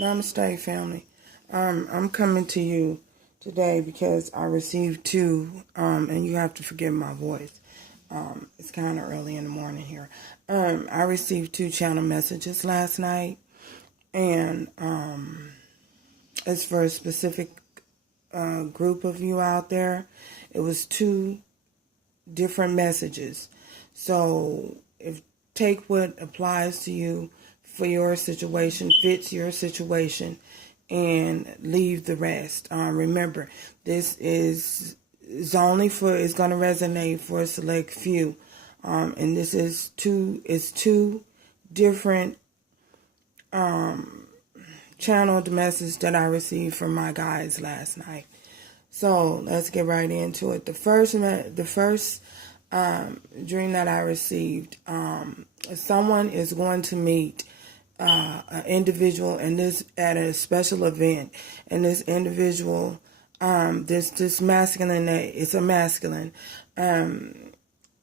Namaste, family. I'm coming to you today because I received two, and you have to forgive my voice. It's kind of early in the morning here. I received two channel messages last night, and it's for a specific group of you out there. It was two different messages. So if take what applies to you for your situation, fits your situation, and leave the rest. Remember, this is only for, it's going to resonate for a select few. And this is two different channeled messages that I received from my guides last night. So let's get right into it. The first dream that I received, someone is going to meet an individual in this at a special event, and this individual, this masculine, it's a masculine, and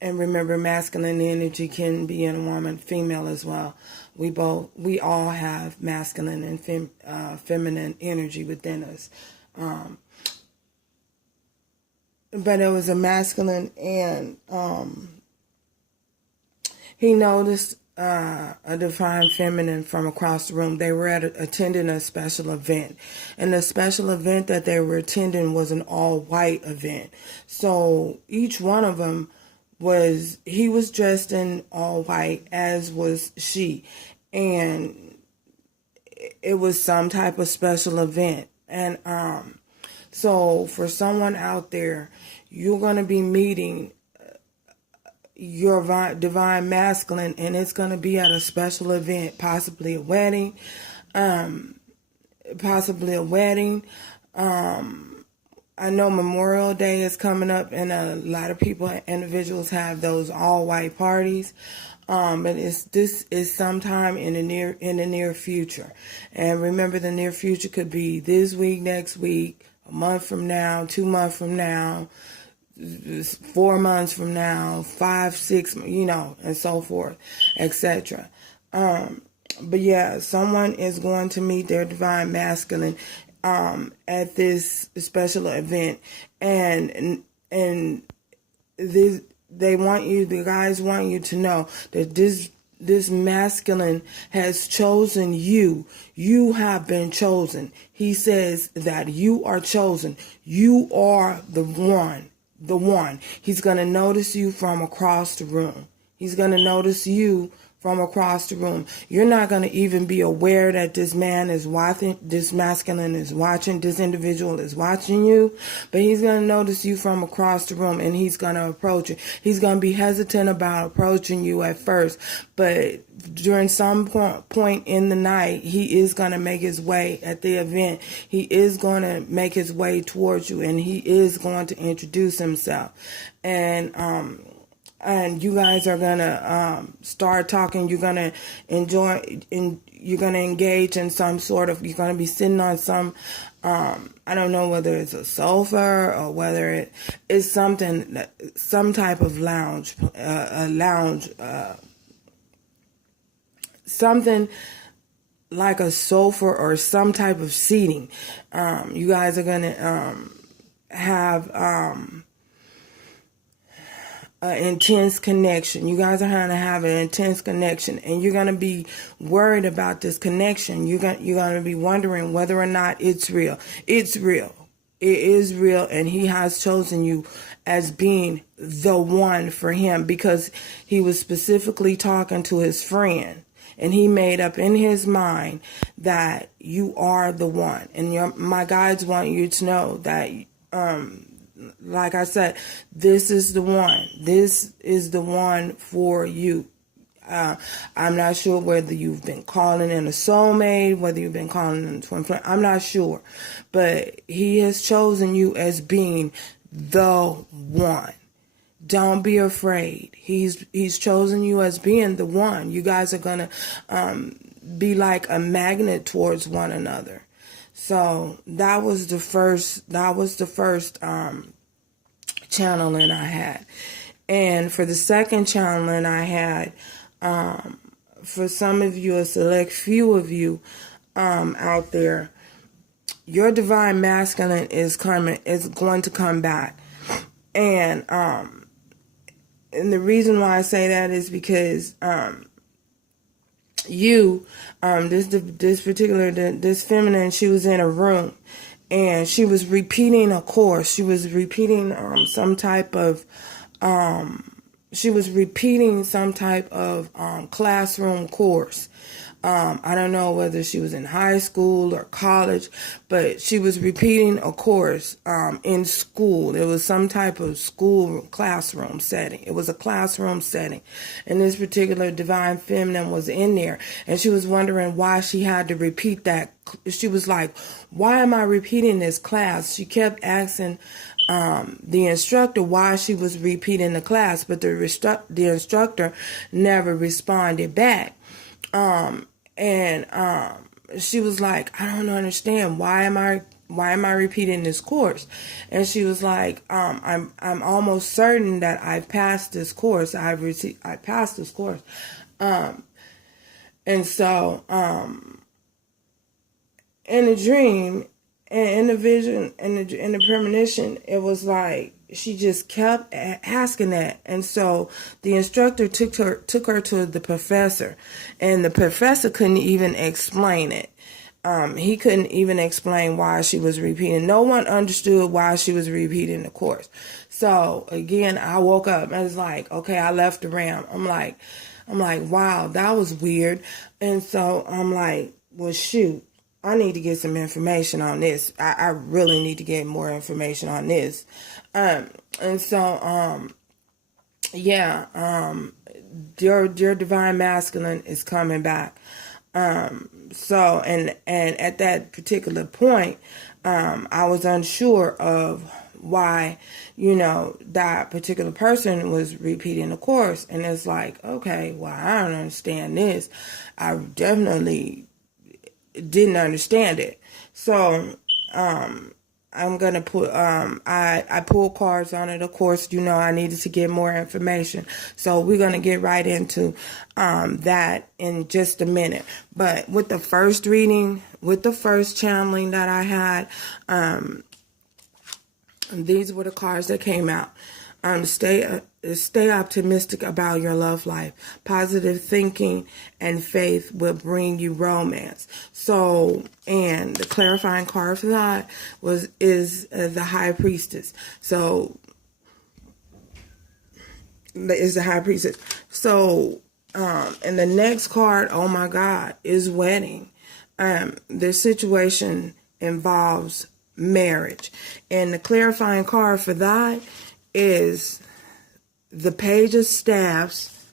remember, masculine energy can be in a woman, female as well. We all have masculine and feminine energy within us. But it was a masculine, and he noticed a divine feminine from across the room. They were attending a special event, and the special event that they were attending was an all-white event. So each one of them he was dressed in all white, as was she, and it was some type of special event. And so for someone out there, you're going to be meeting your divine masculine, and it's going to be at a special event, possibly a wedding, I know Memorial Day is coming up, and a lot of individuals have those all white parties. But this is sometime in the near future. And remember, the near future could be this week, next week, a month from now, 2 months from now, 4 months from now, 5, 6, and so forth, etc. But yeah, someone is going to meet their divine masculine at this special event, and the guys want you to know that this masculine has chosen you. You have been chosen. He says that you are chosen. You are the one. He's going to notice you from across the room. He's going to notice you from across the room. You're not going to even be aware that this man is watching, this masculine is watching, this individual is watching you, but he's going to notice you from across the room, and he's going to approach you. He's going to be hesitant about approaching you at first, but during some point in the night, he is going to make his way at the event. He is going to make his way towards you, and he is going to introduce himself. And you guys are going to start talking. You're going to you're going to engage in some sort of, you're going to be sitting on some, I don't know whether it's a sofa or whether it is something, some type of lounge, something like a sofa or some type of seating. You guys are going to have an intense connection. You guys are going to have an intense connection, and you're going to be worried about this connection. You're going to be wondering whether or not it's real. It's real. It is real, and he has chosen you as being the one for him, because he was specifically talking to his friend, and he made up in his mind that you are the one. And my guides want you to know that, like I said, this is the one. This is the one for you. I'm not sure whether you've been calling in a soulmate, whether you've been calling in a Twinflame. I'm not sure. But he has chosen you as being the one. Don't be afraid. He's chosen you as being the one. You guys are going to be like a magnet towards one another. So that was the first channeling I had. And for the second channeling I had, for some of you, a select few of you, out there, your divine masculine is going to come back. And the reason why I say that is because this feminine, she was in a room and she was repeating a course. She was repeating some type of classroom course. I don't know whether she was in high school or college, but she was repeating a course in school. It was some type of school classroom setting. It was a classroom setting. And this particular divine feminine was in there. And she was wondering why she had to repeat that. She was like, why am I repeating this class? She kept asking the instructor why she was repeating the class, but the instructor never responded back. And she was like, I don't understand. Why am I repeating this course? And she was like, I'm almost certain that I've passed this course. I passed this course. And so, in the dream, and in the vision, and in the premonition, it was like she just kept asking that. And so the instructor took her to the professor, and the professor couldn't even explain it. He couldn't even explain why she was repeating. No one understood why she was repeating the course. So again, I woke up and I was like, okay, I left the realm. I'm like, wow, that was weird. And so I'm like, well, shoot, I need to get some information on this. I really need to get more information on this. And so, your divine masculine is coming back. So, and at that particular point, I was unsure of why, that particular person was repeating the course. And it's like, okay, well, I don't understand this. I definitely didn't understand it. So, I'm going to put, I pulled cards on it. Of course, I needed to get more information. So we're going to get right into, that in just a minute. But with the first reading, with the first channeling that I had, these were the cards that came out. Stay optimistic about your love life. Positive thinking and faith will bring you romance. So, and the clarifying card for that is the High Priestess. So, is the High Priestess. So, and the next card, oh my God, is wedding. This situation involves marriage, and the clarifying card for that is the Page of Staffs,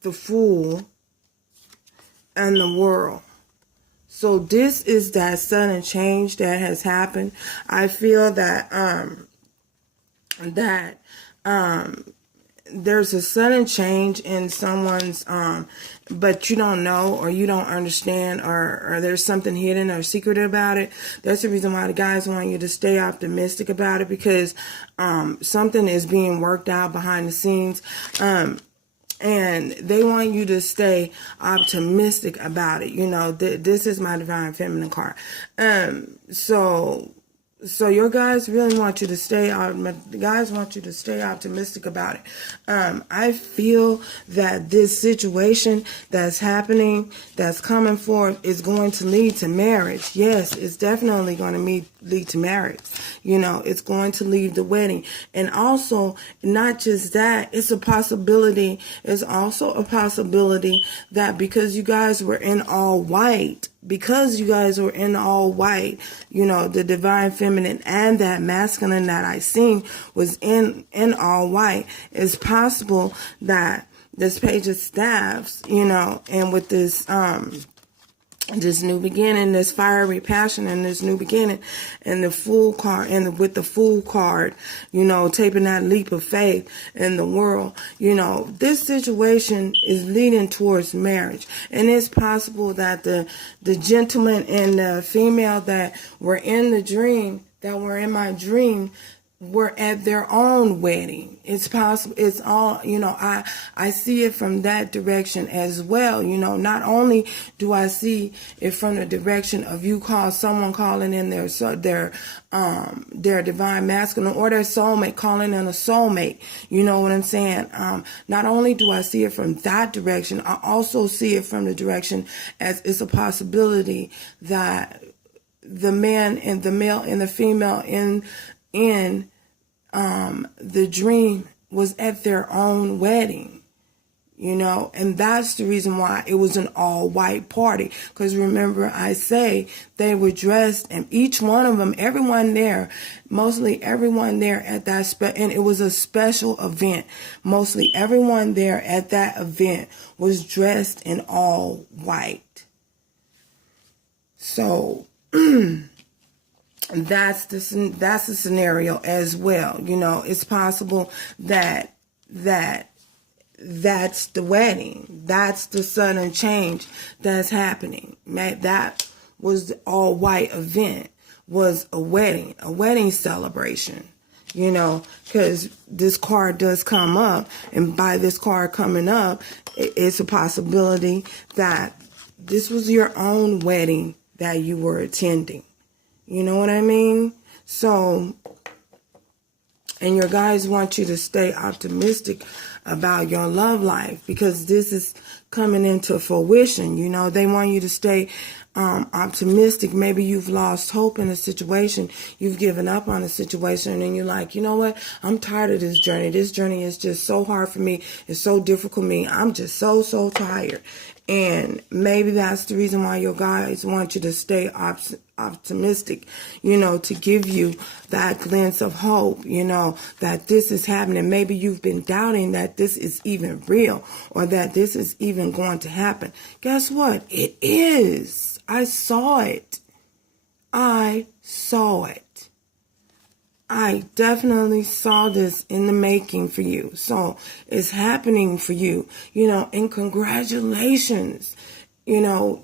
the Fool, and the World. So this is that sudden change that has happened. I feel that there's a sudden change in someone's, but you don't know, or you don't understand, or there's something hidden or secret about it. That's the reason why the guys want you to stay optimistic about it, because something is being worked out behind the scenes. And they want you to stay optimistic about it. This is my divine feminine card. So your guys really want you to the guys want you to stay optimistic about it. I feel that this situation that's happening, that's coming forth, is going to lead to marriage. Yes, it's definitely going to lead to marriage. It's going to lead to wedding. And also, not just that, it's also a possibility that because you guys were in all white, the divine feminine and that masculine that I seen was in all white, it's possible that this Page of Staffs, and with this new beginning, this fiery passion, and this new beginning, and the Fool card, and with the Fool card, taking that leap of faith in the world, this situation is leading towards marriage. And it's possible that the gentleman and the female that were in my dream, were at their own wedding. It's possible. It's all, I see it from that direction as well. Not only do I see it from the direction of someone calling in their divine masculine, or their soulmate calling in a soulmate. You know what I'm saying? Not only do I see it from that direction, I also see it from the direction as it's a possibility that the man and the male and the female in the dream was at their own wedding, and that's the reason why it was an all-white party. Because remember, I say they were dressed, and each one of them, mostly everyone there at that and it was a special event. Mostly everyone there at that event was dressed in all white. So that's the scenario as well. It's possible that that's the wedding. That's the sudden change that's happening. That was the all white event, was a wedding celebration. Because this card does come up, and by this card coming up, it's a possibility that this was your own wedding that you were attending. You know what I mean? So, and your guys want you to stay optimistic about your love life, because this is coming into fruition. They want you to stay optimistic. Maybe you've lost hope in a situation. You've given up on a situation, and you're like, you know what? I'm tired of this journey. This journey is just so hard for me. It's so difficult for me. I'm just so tired. And maybe that's the reason why your guys want you to stay optimistic, to give you that glimpse of hope, that this is happening. Maybe you've been doubting that this is even real, or that this is even going to happen. Guess what? It is. I saw it. I definitely saw this in the making for you. So it's happening for you, and congratulations, your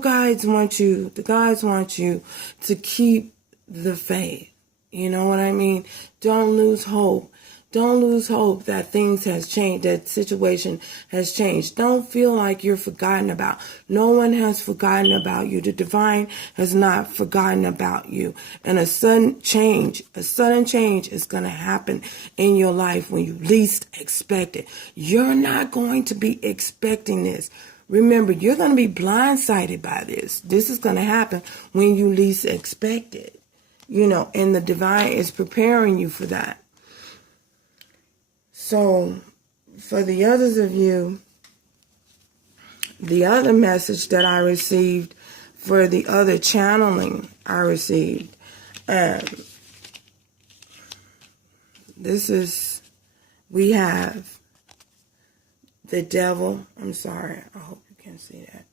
guides want you to keep the faith. You know what I mean? Don't lose hope. Don't lose hope that things has changed, that situation has changed. Don't feel like you're forgotten about. No one has forgotten about you. The divine has not forgotten about you. And a sudden change is going to happen in your life when you least expect it. You're not going to be expecting this. Remember, you're going to be blindsided by this. This is going to happen when you least expect it. And the divine is preparing you for that. So, for the others of you, the other message that I received for the other channeling I received, we have the devil. I'm sorry, I hope you can see that.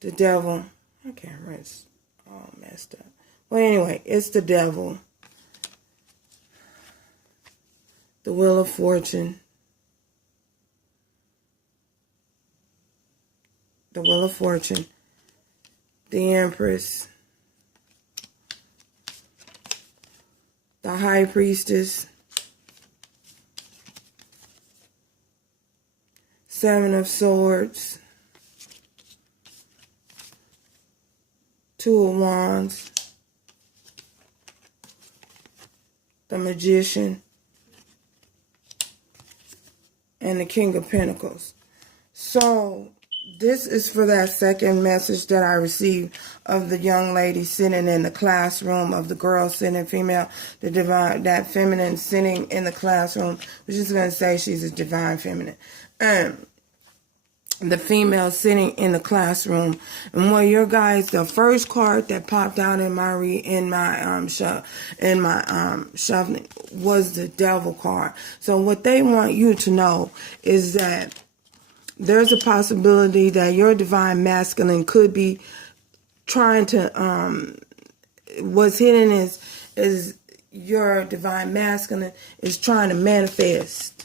The devil, my camera's all messed up. Well, anyway, it's the devil. The Wheel of Fortune. The Wheel of Fortune. The Empress. The High Priestess. Seven of Swords. Two of Wands. The Magician. And the King of Pentacles. So, this is for that second message that I received of the young lady sitting in the classroom, of the girl sitting female, the divine, that feminine sitting in the classroom. We're just going to say she's a divine feminine. The female sitting in the classroom. And one of your guys, the first card that popped out in my shuffling was the Devil card. So what they want you to know is that there's a possibility that your divine masculine could be trying to, what's hidden is your divine masculine is trying to manifest.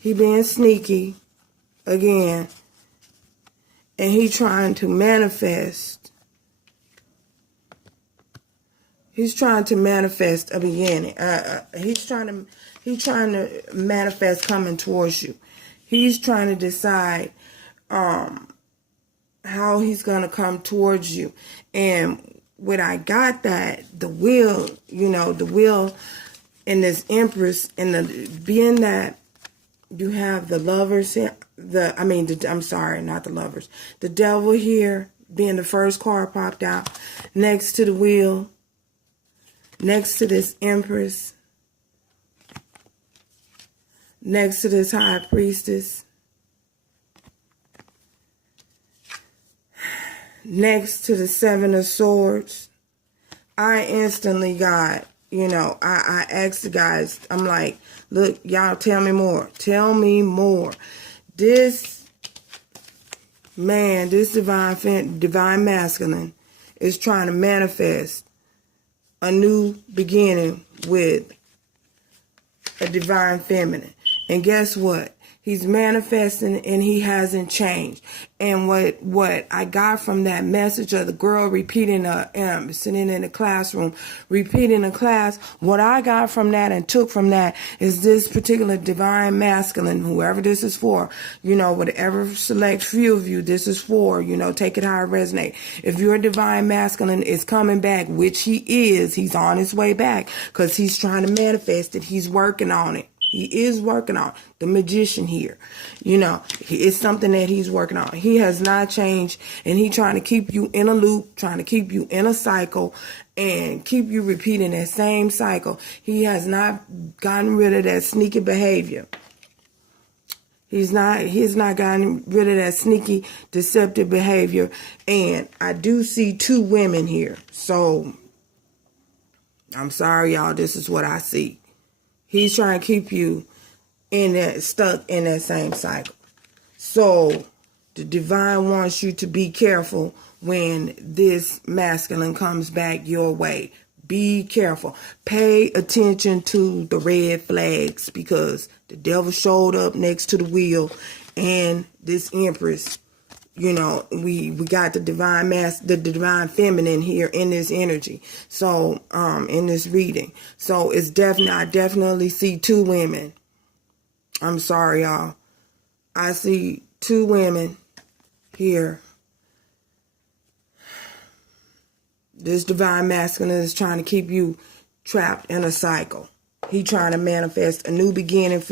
He being sneaky again, and he's trying to manifest. He's trying to manifest a beginning. He's trying to manifest coming towards you. He's trying to decide how he's going to come towards you. And when I got that, the wheel, the wheel and this Empress, and being that you have the Lovers here, I'm sorry, not the Lovers. The Devil here being the first card popped out next to the wheel, next to this Empress, next to this High Priestess, next to the Seven of Swords. I instantly got, I asked the guys, I'm like, look, y'all tell me more. Tell me more. This man, this divine masculine is trying to manifest a new beginning with a divine feminine. And guess what? He's manifesting and he hasn't changed. And what I got from that message of the girl repeating sitting in the classroom, repeating the class, what I got from that and took from that is this particular divine masculine, whoever this is for, whatever select few of you this is for, take it how it resonates. If your divine masculine is coming back, which he is, he's on his way back because he's trying to manifest it. He's working on it. He is working on the Magician here. It's something that he's working on. He has not changed, and he's trying to keep you in a loop, trying to keep you in a cycle, and keep you repeating that same cycle. He has not gotten rid of that sneaky behavior. He's not gotten rid of that sneaky, deceptive behavior. And I do see two women here. So, I'm sorry, y'all. This is what I see. He's trying to keep you stuck in that same cycle. So the divine wants you to be careful when this masculine comes back your way. Be careful. Pay attention to the red flags because the devil showed up next to the wheel and this Empress. We got the divine feminine here in this energy. So, in this reading. So I definitely see two women. I'm sorry, y'all. I see two women here. This divine masculine is trying to keep you trapped in a cycle. He trying to manifest a new beginning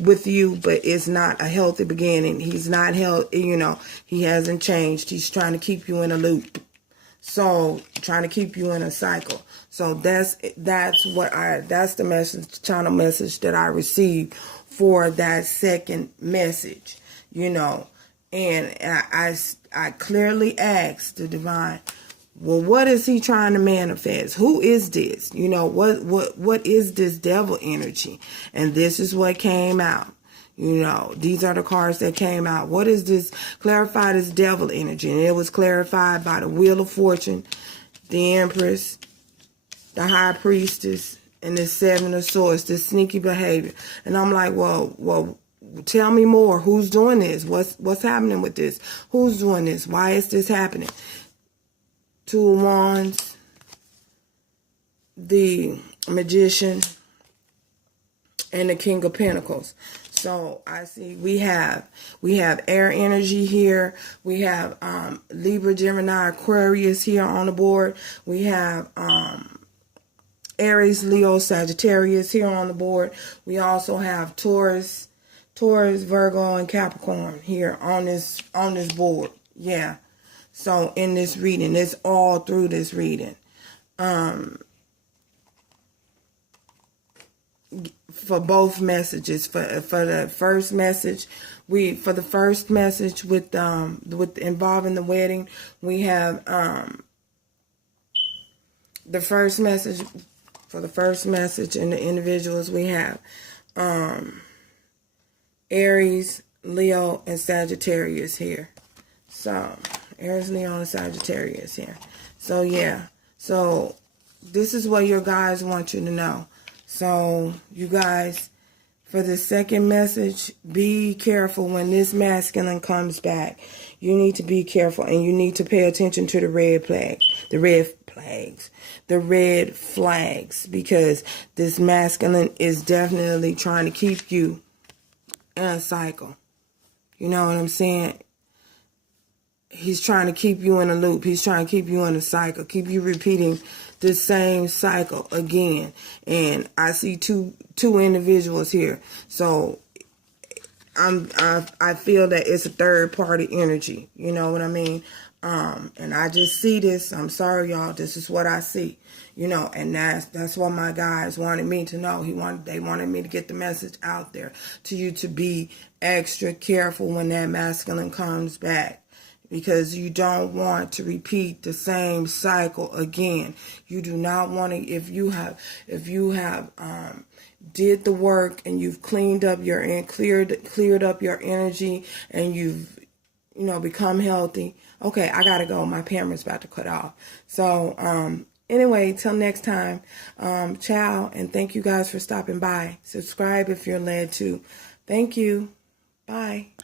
with you, but it's not a healthy beginning. He's not he hasn't changed. He's trying to keep you in a loop. So, trying to keep you in a cycle. So that's the message, channel message that I received for that second message, And I clearly asked the divine, well, what is he trying to manifest? Who is this? What is this devil energy? And this is what came out. These are the cards that came out. What is this? Clarify this devil energy. And it was clarified by the Wheel of Fortune, the Empress, the High Priestess, and the Seven of Swords, this sneaky behavior. And I'm like, well, tell me more. Who's doing this? What's happening with this? Who's doing this? Why is this happening? Two of Wands, the Magician, and the King of Pentacles. So I see we have air energy here. We have Libra, Gemini, Aquarius here on the board. We have Aries, Leo, Sagittarius here on the board. We also have Taurus, Virgo, and Capricorn here on this board. Yeah. So in this reading, it's all through this reading. For both messages, for the first message, with involving the wedding, we have the first message. For the first message and the individuals, we have Aries, Leo, and Sagittarius here. So Aries, Leo, and Sagittarius here. So yeah. So this is what your guys want you to know. So you guys, for the second message, be careful when this masculine comes back. You need to be careful, and you need to pay attention to the red flags, because this masculine is definitely trying to keep you in a cycle. You know what I'm saying? He's trying to keep you in a loop. He's trying to keep you in a cycle, keep you repeating the same cycle again. And I see two individuals here. So I feel that it's a third party energy. You know what I mean? And I just see this. I'm sorry, y'all. This is what I see. You know, and that's what my guys wanted me to know. They wanted me to get the message out there to you, to be extra careful when that masculine comes back, because you don't want to repeat the same cycle again. You do not want to. If you have did the work and you've cleared up your energy, and you've become healthy. Okay, I gotta go. My camera's about to cut off. So anyway, till next time, ciao, and thank you guys for stopping by. Subscribe if you're led to. Thank you. Bye.